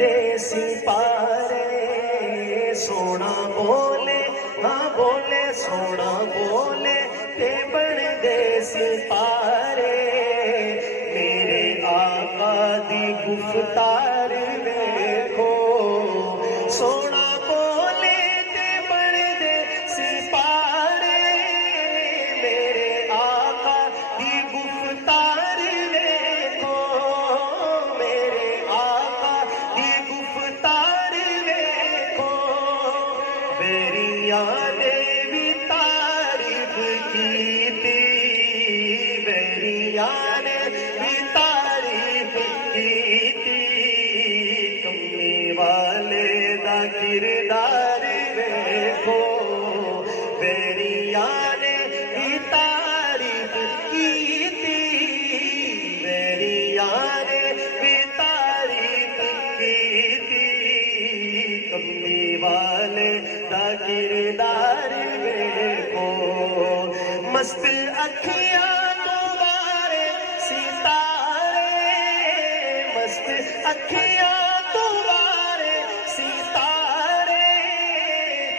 देसी पारे सोना बोले हाँ बोले सोना बोले ते बन देसी पारे मेरे आका दी गुफ्तार देखो सोना बोले ते बन देसी पारे मेरे आका दी गुफ्तार देखो मेरे आका दी गुफ्तार देखो बेरिया ने भी तारीफ की थी बेरिया ने भी तारीफ की थी कमी वाले दा किरदार देखो बेरिया ने भी तारीफ की थी बेरिया ने भी तारीफ की थी कमी वाले दा किरदार देखो मस्त अखियां तुम्हारे सितारे मस्त अखियां तुम्हारे सितारे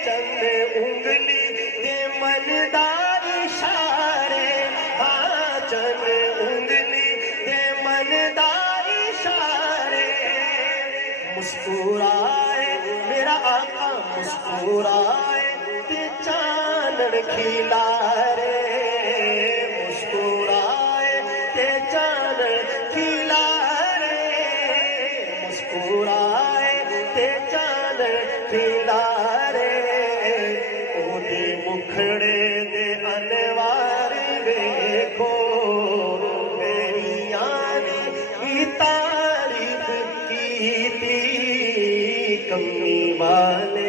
चंद उंगली दे मनदार इशारे हाँ चंद उंगली दे मनदार इशारे मुस्कुराए मेरा आका मुस्कुराए ते चांदन खिला रे मुस्कुराए ते चांदन खिला रे मुस्कुराए ते चांदन खिला रे ओदे मुखड़े दे अनवार देखो बेरिया ने भी तारीफ की थी कमी वाले